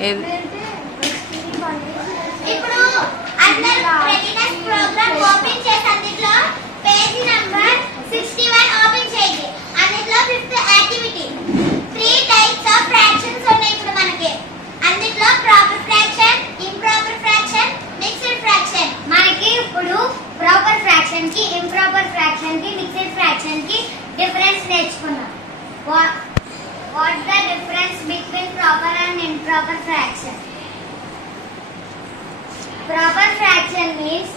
ఏది? ఇప్పుడు అందరూ ప్రోగ్రామ్ ఓపెన్ చేసి అందులో page number sixty one open చేయండి అందులో fifth activity three types of fractions ఉన్నాయి ఇప్పుడు మనకి అందులో proper fraction improper fraction mixed fraction మనకి ఇప్పుడు ప్రాపర్ ఫ్రాక్షన్కి ఇంప్రాపర్ ఫ్రాక్షన్కి మిక్స్డ్ ఫ్రాక్షన్కి డిఫరెన్స్ నేర్చుకున్నాం what the difference between proper and improper fraction proper fraction means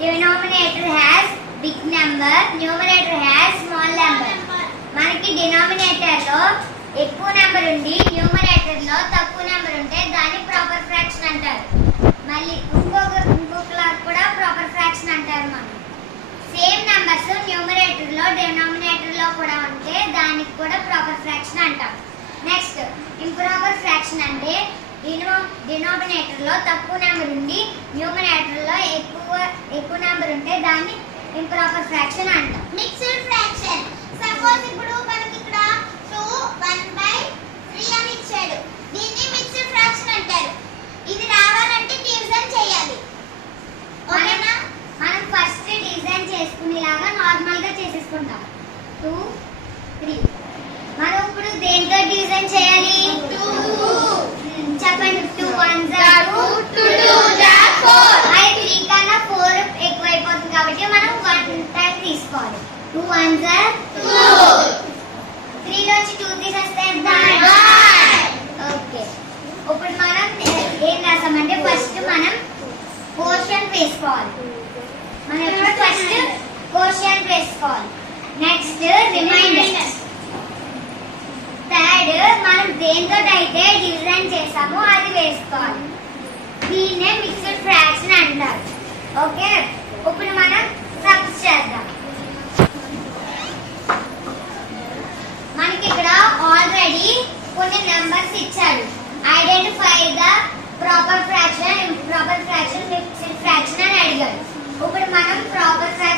denominator has big number numerator has small number మనకి denominator లో ఎక్కువ నెంబర్ ఉండి న్యూమరేటర్లో తక్కువ నెంబర్ ఉంటే దాన్ని ప్రాపర్ ఫ్రాక్షన్ అంటారు. మళ్ళీ ఇంకొక ఇంకొకలా కూడా ప్రాపర్ ఫ్రాక్షన్ అంటారు మనం. సేమ్ నెంబర్స్ న్యూమరేటర్లో డినామినేటర్లో కూడా ఉంటే దానికి కూడా ప్రాపర్ ఫ్రాక్షన్ అంటాం. నెక్స్ట్ ఇంప్రాపర్ ఫ్రాక్షన్ అంటే డినో డినోమినేటర్లో తక్కువ నెంబర్ ఉండి న్యూమినేటర్లో ఎక్కువ ఎక్కువ నెంబర్ ఉంటే దాన్ని ఇంప్రాపర్ ఫ్రాక్షన్ అంటాం. Mixed fraction. సపోజ్ ఇప్పుడు మనకి ఇక్కడ 2 1 బై 3 అని ఇచ్చాడు. దీన్ని మిక్స్డ్ ఫ్రాక్షన్ అంటారు. ఇది రావాలంటే డివిజన్ చేయాలి. ఓకేనా? మనం ఫస్ట్ డివిజన్ చేసుకునేలాగా నార్మల్గా చేసేసుకుంటాం. 2 3 మనం ఇప్పుడు దేంతో డివిజన్ చేయాలి? 2 తీసుకోవాలి two ones are two three నుంచి టూ తీసేస్తే ఓకే ఇప్పుడు మనం ఏం రాసామంటే ఫస్ట్ మనం పోర్షన్ వేసుకోవాలి మనం ఫస్ట్ పోర్షన్ వేసుకోవాలి నెక్స్ట్ రిమైండర్ మనం దేంతో అయితే డిజైన్ చేసామో అది వేసుకోవాలి. దీన్నే మిక్స్డ్ ఫ్రాక్షన్ అంటారు. ఓకే? ఇప్పుడు మనం సబ్స్ చేద్దాం. మనకి ఇక్కడ ఆల్రెడీ కొన్ని నెంబర్స్ ఇచ్చారు identify the proper fraction proper fraction mixed fraction అని అడిగారు ఇప్పుడు మనం ప్రాపర్ ఫ్రాక్షన్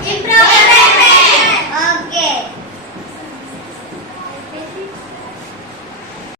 Impro